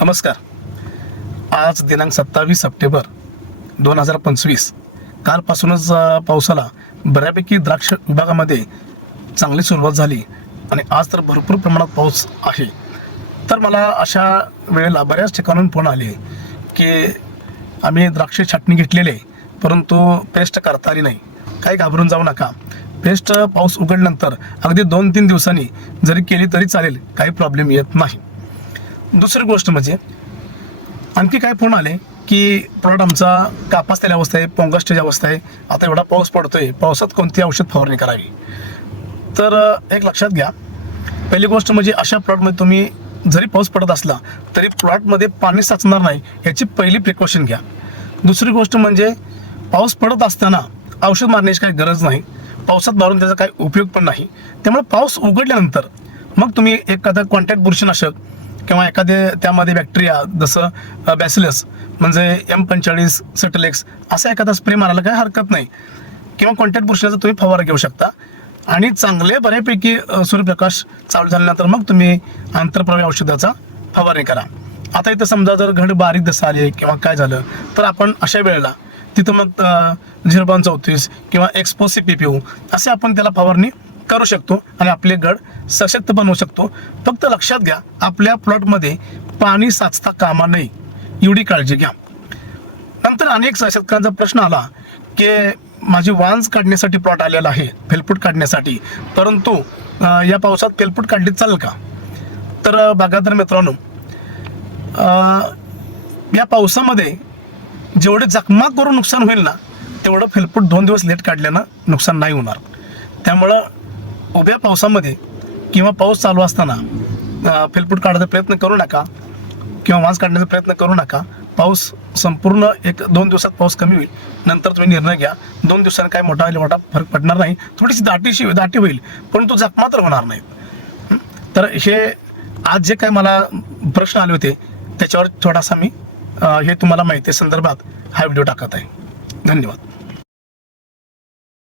नमस्कार. आज दिनांक 27 सप्टेंबर 2025. कालपासूनच पावसाला बऱ्यापैकी द्राक्ष विभागामध्ये चांगली सुरुवात झाली आणि आज तर भरपूर प्रमाणात पाऊस आहे. तर मला अशा वेळेला बऱ्याच ठिकाणून फोन आले की आम्ही द्राक्ष छाटणी घेतलेली आहे, परंतु पेस्ट करता आली नाही. काही घाबरून जाऊ नका. पेस्ट पाऊस उघडल्यानंतर अगदी 2-3 दिवसांनी जरी केली तरी चालेल, काही प्रॉब्लेम येत नाही. दुसरी गोष्ट म्हणजे आणखी काय फोन आले की प्लॉट आमचा कापासलेली अवस्था आहे, पोंगास्टेज अवस्था आहे, आता एवढा पाऊस पडतोय, पावसात कोणती औषध फवारणी करावी. तर एक लक्षात घ्या, पहिली गोष्ट म्हणजे अशा प्लॉटमध्ये तुम्ही जरी पाऊस पडत असला तरी प्लॉटमध्ये पाणी साचणार नाही याची पहिली प्रिकॉशन घ्या. दुसरी गोष्ट म्हणजे पाऊस पडत असताना औषध मारण्याची काही गरज नाही, पावसात मारून त्याचा काही उपयोग पण नाही. त्यामुळे पाऊस उघडल्यानंतर मग तुम्ही एखादा कॉन्टॅक्ट बुरशीनाशक किंवा एखादे त्यामध्ये बॅक्टेरिया जसं बॅसिलस म्हणजे M45 सेटलेक्स असा एखादा स्प्रे मारायला काही हरकत नाही, किंवा कॉन्टॅक्ट बुरशीचा तुम्ही फवारा घेऊ शकता. आणि चांगले बऱ्यापैकी सूर्यप्रकाश चालू झाल्यानंतर मग तुम्ही आंतरप्रवाही औषधाचा फवारणी करा. आता इथं समजा जर घड बारीक दसा आले किंवा काय झालं तर आपण अशा वेळेला तिथं मग 0.34 किंवा एक्सपो CPPO असे आपण त्याला फवारणी करू शकतो आणि आपले गड सशक्त बनवू शकतो. फक्त लक्षात घ्या, आपल्या प्लॉटमध्ये पाणी साचता कामा नये एवढी काळजी घ्या. नंतर अनेक शेतकऱ्यांचा प्रश्न आला की माझी वांज काढण्यासाठी प्लॉट आलेला आहे, फेलफूट काढण्यासाठी, परंतु या पावसात फेलफूट काढली चालेल का? तर बागायतदार मित्रांनो, या पावसामध्ये जेवढे जखमा करून नुकसान होईल ना तेवढं फेलफूट 2 दिवस लेट काढल्यानं नुकसान नाही होणार. त्यामुळं उभ्या पावसामध्ये किंवा पाऊस चालू असताना फेलफूट काढायचा प्रयत्न करू नका किंवा वांस काढण्याचा प्रयत्न करू नका. पाऊस संपूर्ण 1-2 दिवसात पाऊस कमी होईल, नंतर तुम्ही निर्णय घ्या. 2 दिवसांनी काय मोठा फरक पडणार नाही, थोडीशी दाटी होईल, परंतु जखमा तर होणार नाहीत. तर हे आज जे काय मला प्रश्न आले होते त्याच्यावर थोडासा मी हे तुम्हाला माहिती संदर्भात हा व्हिडिओ टाकत आहे. धन्यवाद.